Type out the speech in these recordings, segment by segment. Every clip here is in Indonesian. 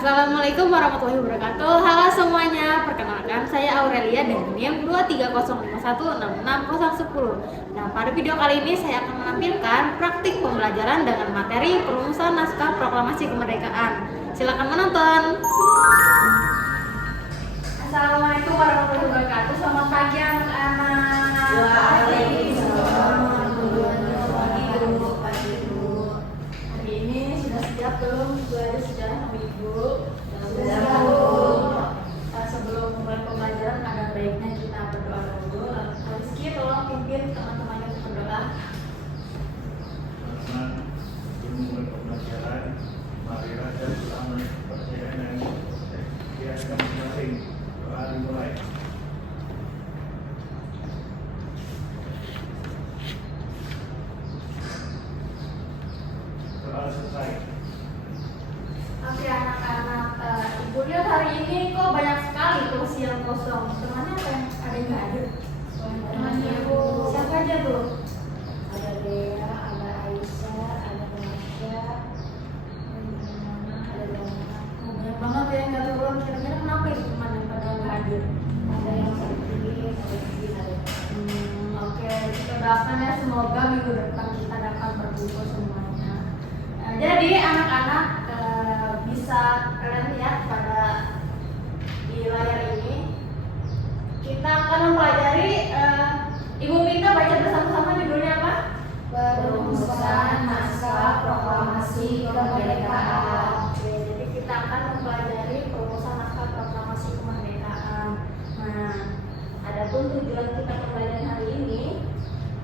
Assalamualaikum warahmatullahi wabarakatuh. Halo semuanya, perkenalkan saya Aurelia dengan NIM 230516610. Nah, pada video kali ini saya akan menampilkan praktik pembelajaran dengan materi perumusan naskah proklamasi kemerdekaan. Silakan menonton. Assalamualaikum warahmatullahi wabarakatuh. Selamat pagi anak-anak. Waalaikumsalam. Hari ini sudah siap belum belajar sejarah sama Ibu? Sudah. Sebelum mulai pembelajaran ada baiknya kita berdoa dulu. Rizky tolong pimpin teman-temannya untuk berdoa. Ilmu pembelajaran, marilah dan selamat kepercayaan dan keyakinan masing-masing. Doa dimulai. Doa selesai. Oke anak-anak, Ibu lihat hari ini kok banyak sekali kursi yang kosong. Temannya ada yang nggak ada? Temannya Ibu siapa aja tuh? Ada Dea, ada Aisyah, ada Masya, ada Dona, Banyak banget ya yang nggak turun. Kira-kira kenapa itu teman yang pada nggak hadir? ada yang sakit, ada yang sedih, ada Oke, kita doakan ya semoga minggu depan kita dapat berkumpul semuanya. Jadi anak-anak bisa kalian lihat pada di layar ini kita akan mempelajari. Ibu minta baca bersama-sama judulnya apa? perumusan naskah proklamasi kemerdekaan. Oke, jadi kita akan mempelajari perumusan naskah proklamasi kemerdekaan. Nah, adapun tujuan kita pembelajaran hari ini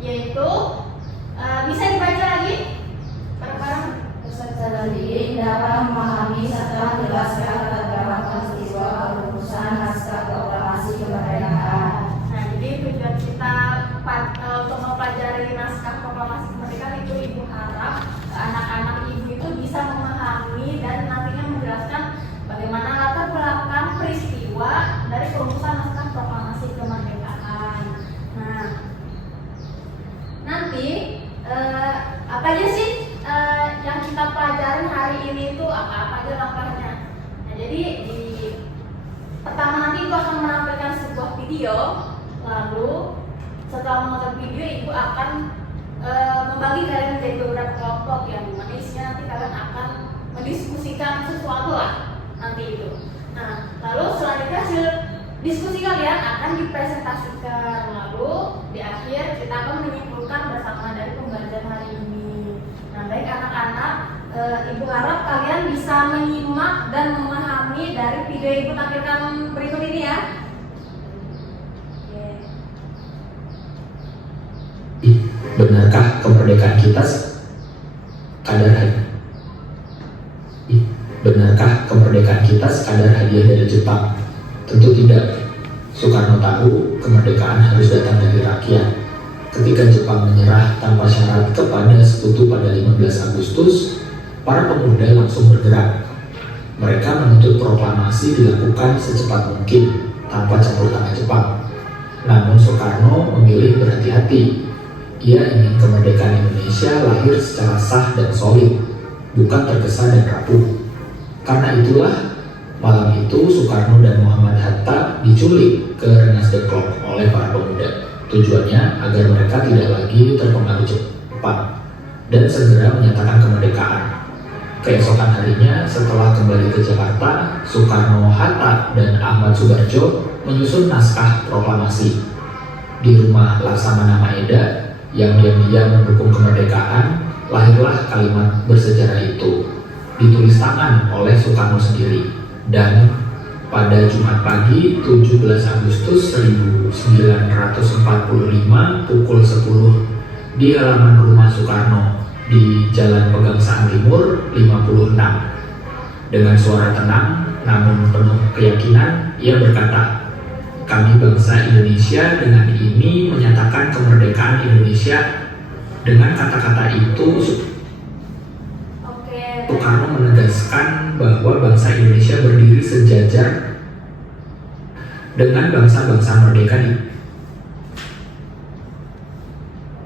yaitu bisa dibaca lagi bareng-bareng. Peserta didik dapat memahami serta menjelaskan tentang peristiwa perumusan naskah proklamasi kemerdekaan. Nah, jadi tujuan kita untuk mempelajari naskah proklamasi kemerdekaan itu Ibu harap anak-anak Ibu itu bisa memahami dan nantinya menjelaskan bagaimana latar belakang peristiwa dari perumusan naskah proklamasi kemerdekaan. Nah, nanti apa aja sih yang kita pelajarin hari ini itu apa aja langkahnya. Nah, jadi di pertama nanti Ibu akan menampilkan sebuah video, lalu setelah menonton video Ibu akan membagi kalian menjadi beberapa kelompok yang dimana isinya nanti kalian akan mendiskusikan sesuatu lah nanti itu. Nah, lalu selanjutnya hasil diskusi kalian akan dipresentasikan, lalu di akhir kita akan menyimpulkan bersama dari pembelajaran hari ini. Nah, baik anak-anak, Ibu harap kalian bisa menyimak dan memahami dari video Ibu tampilkan berikut ini ya. Oke. Benarkah kemerdekaan kita sekadar hadiah? Benarkah kemerdekaan kita sekadar hadiah dari Jepang? Tentu tidak. Soekarno tahu kemerdekaan harus datang dari rakyat. Ketika Jepang menyerah tanpa syarat kepada sekutu pada 15 Agustus, para pemuda langsung bergerak. Mereka menuntut proklamasi dilakukan secepat mungkin tanpa campur tangan Jepang. Namun Soekarno memilih berhati-hati. Ia ingin kemerdekaan Indonesia lahir secara sah dan solid, bukan tergesa dan rapuh. Karena itulah malam itu Soekarno dan Muhammad Hatta diculik ke Rengas Dengklok oleh para pemuda. Tujuannya agar mereka tidak lagi terpengaruh Jepang dan segera menyatakan kemerdekaan. Keesokan harinya setelah kembali ke Jakarta, Soekarno, Hatta, dan Ahmad Subarjo menyusun naskah proklamasi. Di rumah Laksamana Maeda yang diam-diam mendukung kemerdekaan, lahirlah kalimat bersejarah itu. Ditulis tangan oleh Soekarno sendiri. Dan pada Jumat pagi 17 Agustus 1945 pukul 10 di halaman rumah Soekarno di Jalan Pegangsaan Timur 56. Dengan suara tenang namun penuh keyakinan, ia berkata, "Kami bangsa Indonesia dengan ini menyatakan kemerdekaan Indonesia." Dengan kata-kata itu, Soekarno menegaskan bahwa bangsa Indonesia berdiri sejajar dengan bangsa-bangsa merdeka di.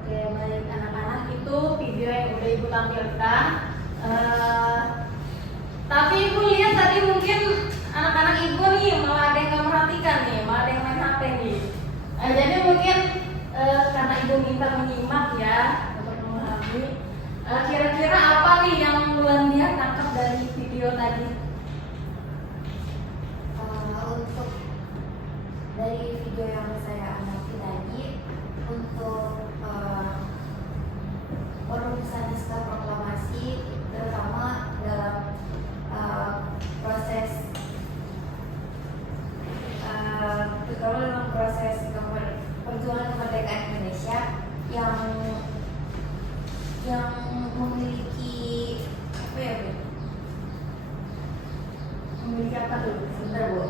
Oke, baik anak-anak, itu video yang udah Ibu tampilkan. Tapi Ibu lihat tadi mungkin jadi mungkin karena ibu minta menyimak ya untuk memahami. Kira-kira apa nih yang Wulan lihat tangkap dari video tadi? Untuk dari video yang saya amati tadi, untuk perumusan naskah proklamasi terutama dalam proses perjuangan kemerdekaan Indonesia yang memiliki apa ya Bu? Memiliki apa tuh? Sebentar Bu.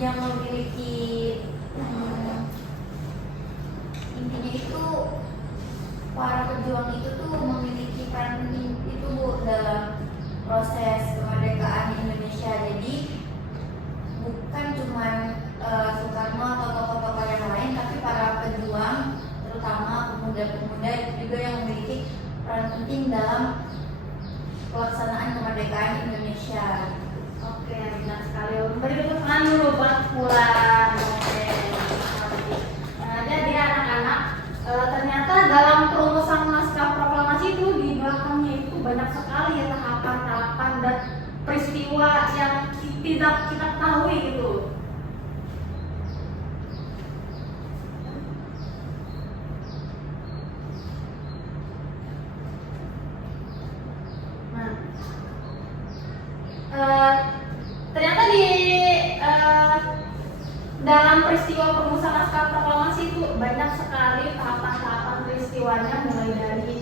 Yang memiliki intinya itu para pejuang itu tuh memiliki peran penting itu Bu dalam proses kemerdekaan Indonesia. Jadi bukan cuma Soekarno atau tokoh-tokoh yang lain, tapi para pejuang terutama pemuda-pemuda juga yang memiliki peran penting dalam pelaksanaan kemerdekaan Indonesia. Oke, benar sekali. Beri tepuk tangan dulu buat Wulan. Oke. Nah, jadi anak-anak, ternyata dalam perumusan naskah proklamasi itu di belakangnya itu banyak sekali ya tahapan-tahapan dan peristiwa yang tidak kita ketahui gitu. Ternyata di dalam peristiwa perumusan naskah proklamasi itu banyak sekali tahapan-tahapan peristiwanya, mulai dari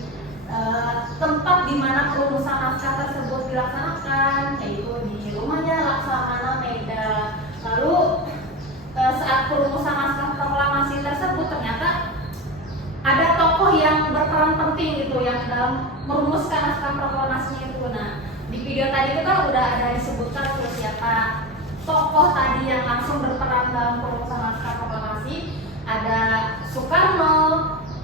tempat di mana perumusan naskah tersebut dilaksanakan, yaitu di rumahnya Laksamana Medan. Lalu saat perumusan naskah proklamasi tersebut ternyata ada tokoh yang berperan penting gitu yang dalam merumuskan naskah proklamasinya itu. Nah, di video tadi itu kan udah ada disebutkan siapa tokoh tadi yang langsung berperan dalam perumusan naskah proklamasi. Ada Soekarno,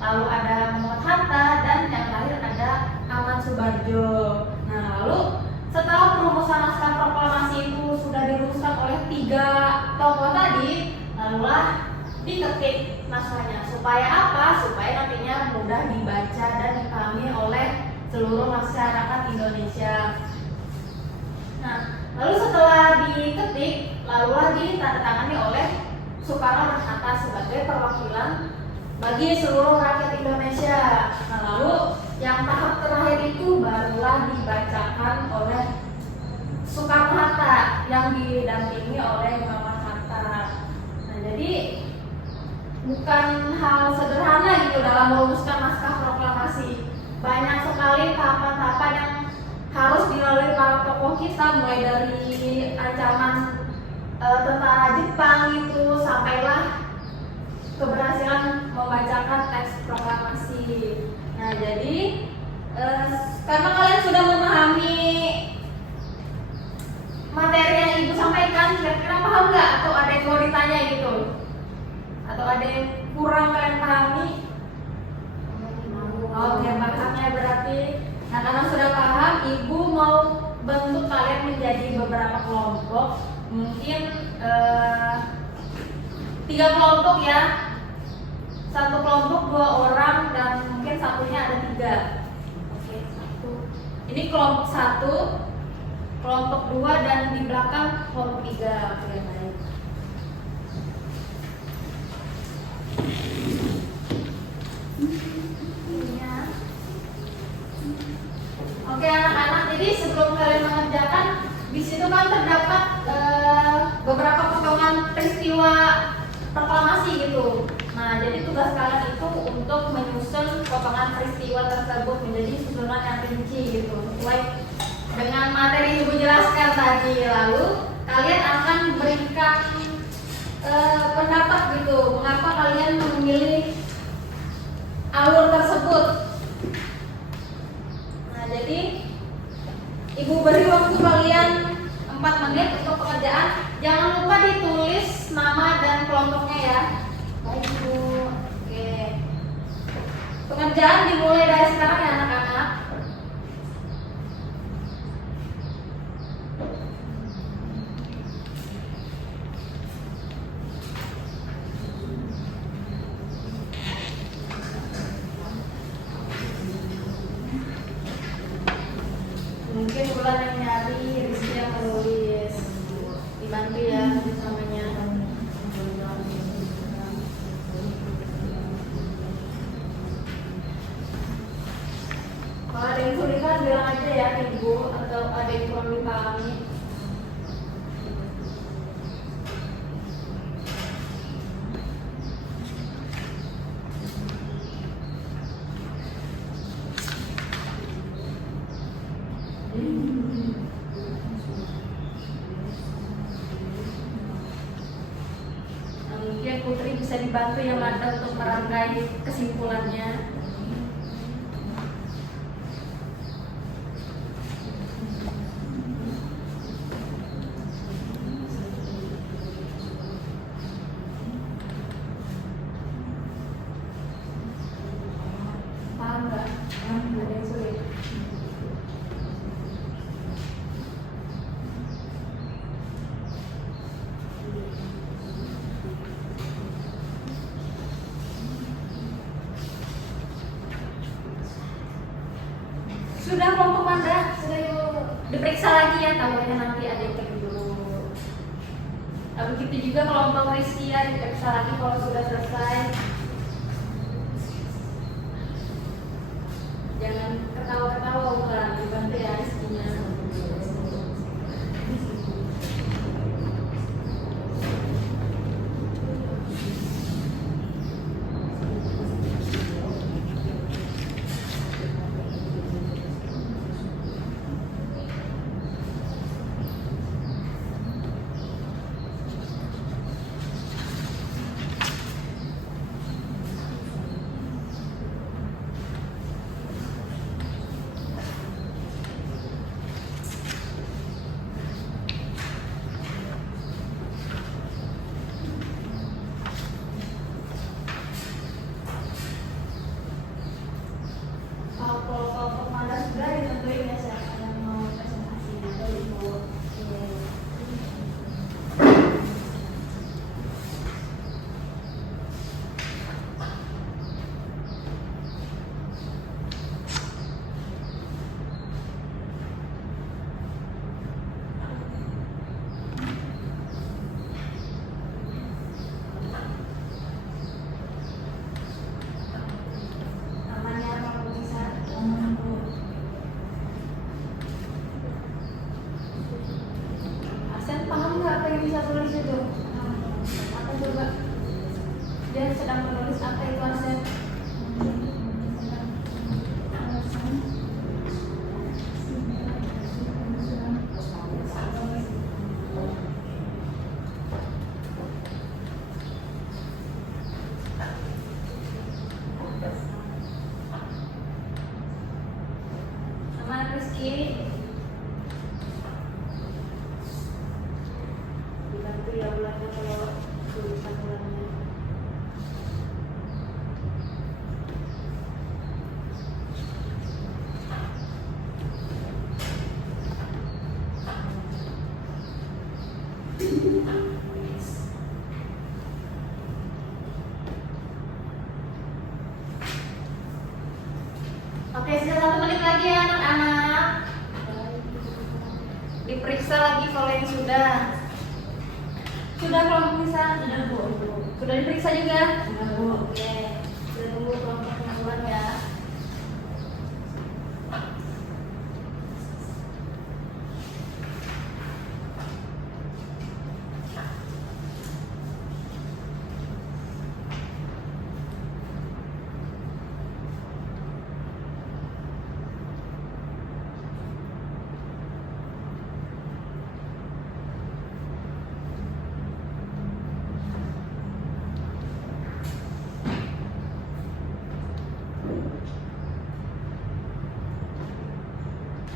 lalu ada Muhammad Hatta, dan yang terakhir ada Ahmad Subarjo. Nah, lalu setelah perumusan naskah proklamasi itu sudah dirumuskan oleh 3 tokoh tadi, lalulah diketik naskahnya. Supaya apa? Supaya nantinya mudah dibaca dan dipahami oleh seluruh masyarakat Indonesia. Nah, lalu setelah diketik, lalulah ditandatangani oleh Soekarno dan Hatta sebagai perwakilan bagi seluruh rakyat Indonesia. Nah, lalu yang tahap terakhir itu barulah dibacakan oleh Soekarno Hatta yang didampingi oleh Muhammad Hatta. Nah, jadi bukan hal sederhana gitu dalam merumuskan naskah proklamasi. Banyak sekali tahapan-tahapan yang harus dilalui para tokoh kita, mulai dari ancaman tentara Jepang itu sampailah keberhasilan membacakan teks proklamasi. Nah, jadi karena kalian sudah memahami materi yang Ibu sampaikan, kira-kira paham nggak? Atau ada yang mau ditanya gitu? Atau ada yang kurang kalian pahami? Oke, makanya berarti karena sudah paham, Ibu mau bentuk kalian menjadi beberapa kelompok, mungkin 3 kelompok ya, 1 kelompok 2 orang dan mungkin satunya ada 3. Oke, 1. Ini kelompok 1, kelompok 2 dan di belakang kelompok 3. Oke, baik. Oke anak-anak, jadi sebelum kalian mengerjakan, di situ kan terdapat beberapa potongan peristiwa proklamasi gitu. Nah, jadi tugas kalian itu untuk menyusun potongan peristiwa tersebut menjadi susunan yang rinci gitu, sesuai dengan materi yang Ibu jelaskan tadi. Lalu kalian akan berikan pendapat gitu, mengapa kalian memilih alur tersebut. Nah, jadi Ibu beri waktu kalian 4 menit untuk pekerjaan. Jangan lupa ditulis nama dan kelompoknya ya. Baik Bu. Oke. Pekerjaan dimulai dari sekarang ya anak-anak. Mungkin Putri bisa dibantu ya Manda untuk merangkai kesimpulannya. Paham nggak? Ada yang sulit. Sudah kelompok Manda, sudah yuk diperiksa lagi ya, takutnya nanti ada yang keliru. Nah, begitu juga kelompok Rizky ya, diperiksa lagi kalau sudah selesai. Jangan ketawa-ketawa bukan, dibantu ya Rizky-nya. Kalau kelompok Manda sudah ditentuin ya siapa yang mau presentasi atau info. Namanya mau bisa. Asen paham nggak apa yang bisa tulis itu? Apa coba? Dia sedang menulis apa itu Asen? Sama Rizky. Dibantu ya ulangnya kalau tulisan ulangnya. Oke, sisa 1 menit lagi ya anak-anak. Diperiksa lagi kalau yang sudah. Sudah kelompok bisa? Sudah Bu. Sudah diperiksa juga? Sudah Bu. Oke. Sudah tunggu kelompok yang keluar ya.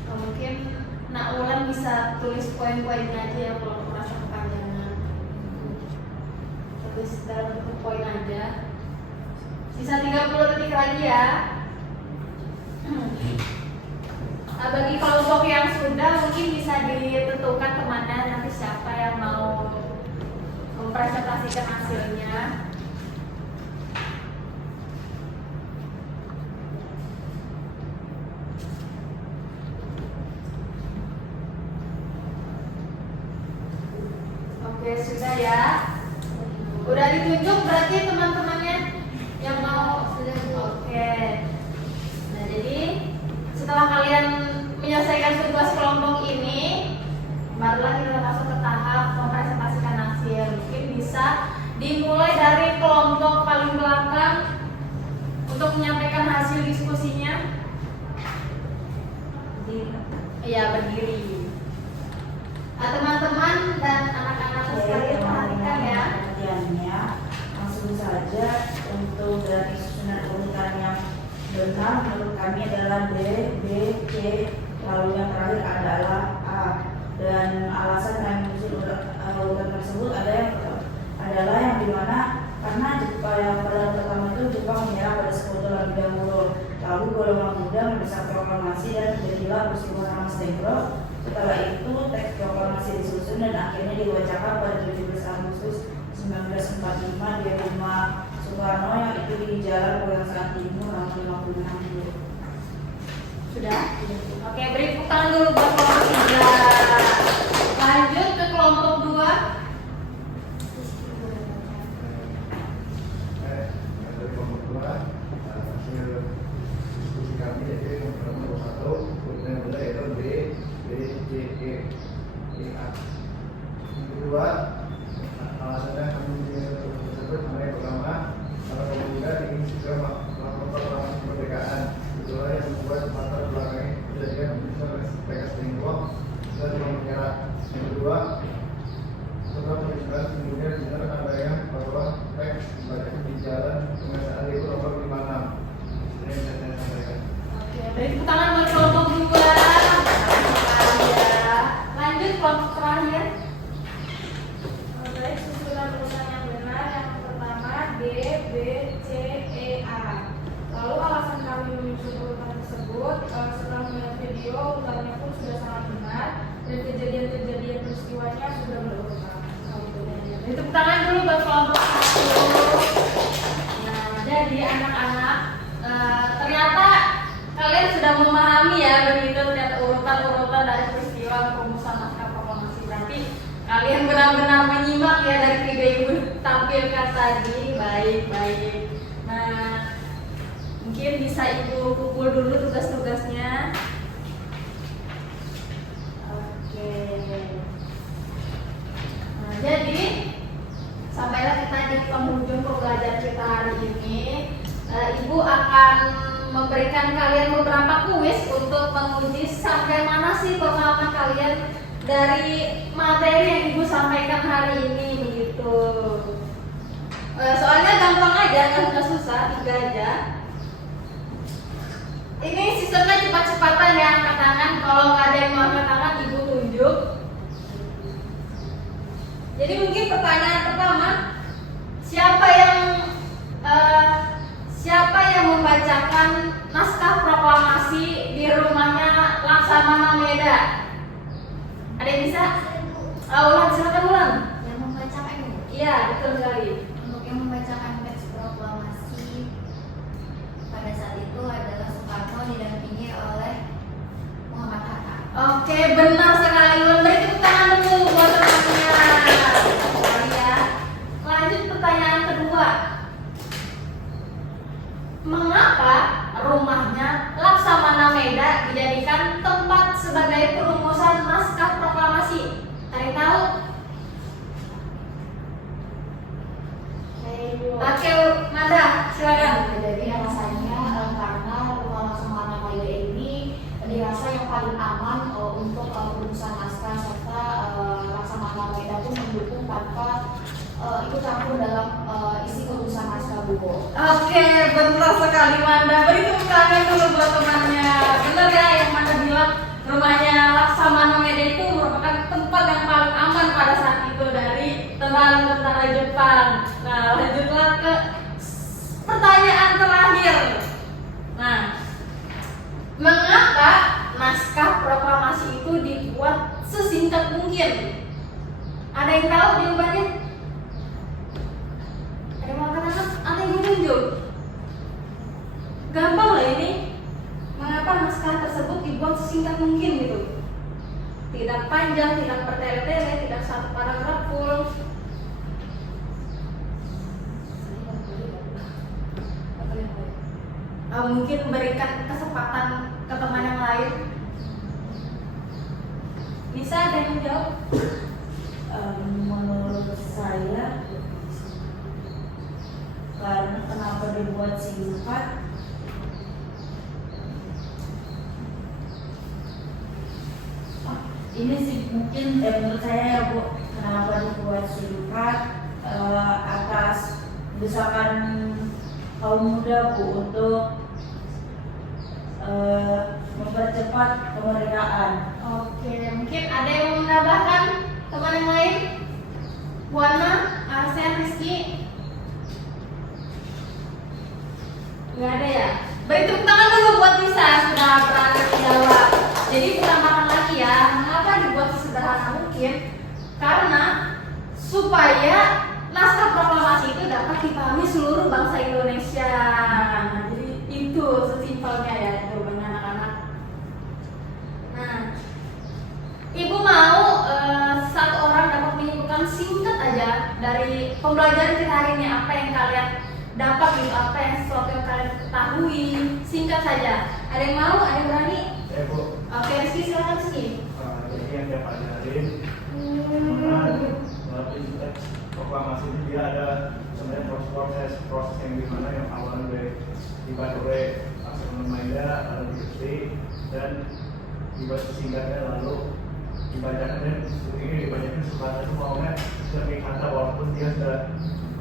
Mungkin Nak Ulan bisa tulis poin-poinnya aja ya kalau merasa kepanjangan. Tulis dalam bentuk poin aja. Sisa 30 detik lagi ya. Nah, bagi kelompok yang sudah mungkin bisa ditentukan kemana nanti siapa yang mau mempresentasikan hasilnya. Oke, sudah ya. Udah ditunjuk berarti teman-temannya yang mau sudah. Oke. Nah, jadi setelah kalian menyelesaikan tugas kelompok ini, barulah kita masuk ke tahap mempresentasikan hasil. Mungkin bisa dimulai dari kelompok paling belakang untuk menyampaikan hasil diskusinya. Iya, berdiri. Teman-teman dan anak-anak sekalian perhatikan ya. Kajiannya benar menurut kami adalah D, B, C, lalu yang terakhir adalah A. Dan alasan kami menyusun urutan tersebut adalah yang dimana karena pada pertama itu Jepang menyerang pada sekutu terlebih dahulu. Lalu gelombang muda mendesak proklamasi dan terjadilah peristiwa Namas Negro. Setelah itu teks proklamasi disusun dan akhirnya dibacakan pada 17 Agustus 1945 di rumah Soekarno yang itu di Jalan Pegangsaan Timur nomor 56. Sudah? Oke, beri tepuk tangan dulu buat kelompok 3. Lanjut ke kelompok 2. Dari kelompok 2 hasil diskusi kami yaitu yang pertama nomor 1 urutan yang benar yaitu B, C, E, A. Yang kedua alasannya kami memilih tersebut karena yang pertama para pemuda ingin segera melakukan proklamasi kemerdekaan. Itulah yang membuat latar belakang kejadian bisa mereka sering uang dan menyerah. Yang kedua, setelah penyesuaian kemudian benar adanya bahwa teks dibacakan di Jalan Pegangsaan itu nomor 56. Ini yang saya sampaikan. Oke, beri tepuk tangan buat kelompok 2. Lanjut kelompok terakhir. Baik, susunan urutan yang benar yang pertama D, B, C, E, A. Lalu alasan kami menyusun urutan tersebut setelah melihat video urutannya pun sudah sangat benar dan kejadian-kejadian peristiwanya sudah berurutan. Beri tepuk tangan dulu buat kelompok 1. Nah, jadi anak-anak ternyata kalian sudah memahami ya begitu ternyata urutan-urutan dari peristiwa perumusan naskah proklamasi. Berarti kalian benar-benar menyimak ya dari video ibu tampilkan tadi. Baik. Nah, mungkin bisa ibu kumpul dulu tugas-tugasnya. Oke. Nah, jadi sampailah kita di penghujung pembelajaran kita hari ini. Ibu akan memberikan kalian beberapa kuis untuk menguji sampai mana sih pemahaman kalian dari materi yang ibu sampaikan hari ini begitu. Soalnya gampang aja, nggak susah, 3 aja. Ini sistemnya cepat-cepatan ya, angkat tangan. Kalau nggak ada yang mau angkat tangan, ibu tunjuk. Jadi mungkin pertanyaan pertama, siapa yang membacakan naskah proklamasi di rumahnya Laksamana Meda? Ada yang bisa? Ulan, silakan Ulan. Yang membacakan itu. Iya, betul sekali. Untuk yang membacakan teks proklamasi pada saat itu adalah Soekarno didampingi oleh Muhammad Hatta. Oke, benar sekali. Ulan, beri tepuk tangan dulu buat temannya. Ya. Lanjut pertanyaan kedua. Mengapa rumahnya Laksamana Meda dijadikan tempat sebagai perumusan naskah proklamasi? Ada yang tahu? Oke, Manda, silakan. Jadi alasannya karena rumah Laksamana Meda ini dirasa yang paling aman untuk perumusan naskah serta Laksamana Meda pun mendukung tanpa ikut campur dalam isi perumusan naskah buku. Oke, benar sekali Manda. Beri tepuk tangan dulu buat temannya. Benar ya yang Manda bilang rumahnya Laksamana Meda itu merupakan tempat yang paling aman pada saat itu dari tentara Jepang. Nah, lanjutlah ke pertanyaan terakhir. Nah, mengapa naskah proklamasi itu dibuat sesingkat mungkin? Ada yang tahu jawabannya? Ada yang mau katakan? Ada yang menunjuk? Gampang lah ini. Mengapa naskah tersebut dibuat sesingkat mungkin gitu? Tidak panjang, tidak bertele-tele, tidak satu paragraf full. Mungkin berikan kesempatan ke teman yang lain. Bisa ada yang menjawab? Menurut saya karena kenapa dibuat singkat, ini sih mungkin menurut saya ya Bu, kenapa dibuat singkat atas desakan kaum muda Bu untuk mempercepat kemerdekaan. Oke, mungkin ada yang mau menambahkan teman yang lain? Buana, Arsen, Rizky? Nggak ada ya? Beri tepuk tangan dulu buat Nisa sudah berani menjawab. Jadi bukan makan lagi ya. Mengapa dibuat sesederhana mungkin? Karena supaya naskah proklamasi itu dapat dipahami seluruh bangsa Indonesia. Nah, jadi itu sesimpelnya ya jawabannya anak-anak. Nah, Ibu mau satu orang dapat menyimpulkan singkat aja dari pembelajaran kita hari ini, apa yang kalian dapat gitu, apa yang sesuatu yang kalian ketahui, singkat saja. Ada yang mau? Ada yang berani? Bu. Oke, Rizky, silakan Rizky. Jadi yang dia pelajarin melalui teks proklamasi itu dia ada sebenarnya proses yang dimana yang awalnya dari dibaca oleh Aksara Maida lalu dikasih dan dibaca singkatnya lalu dibacakan dan ini dibacakan Soekarno itu maunya sebagai kata walaupun dia sudah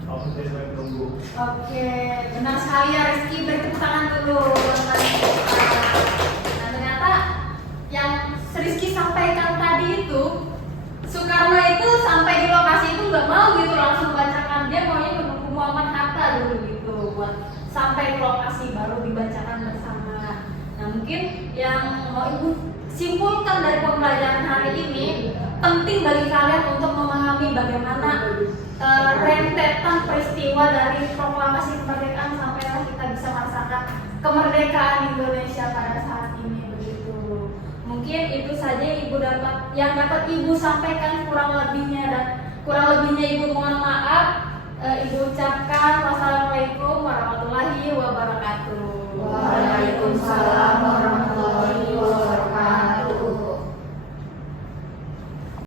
sebagai penunggu. Oke, benar sekali ya Rizky, beri tepuk tangan dulu. Nah, ternyata yang Rizky sampaikan tadi itu, Soekarno itu sampai di lokasi itu nggak mau gitu langsung bacakan, dia maunya menunggu Muhammad Hatta dulu gitu buat sampai di lokasi baru dibacakan bersama. Nah, mungkin yang mau Ibu simpulkan dari pembelajaran hari ini penting bagi kalian untuk memahami bagaimana rentetan peristiwa dari proklamasi kemerdekaan sampailah kita bisa merasakan kemerdekaan Indonesia pada saat ini begitu. Mungkin itu saja yang dapat Ibu sampaikan, kurang lebihnya Ibu mohon maaf. Ibu ucapkan wassalamualaikum warahmatullahi wabarakatuh. Waalaikumsalam warahmatullahi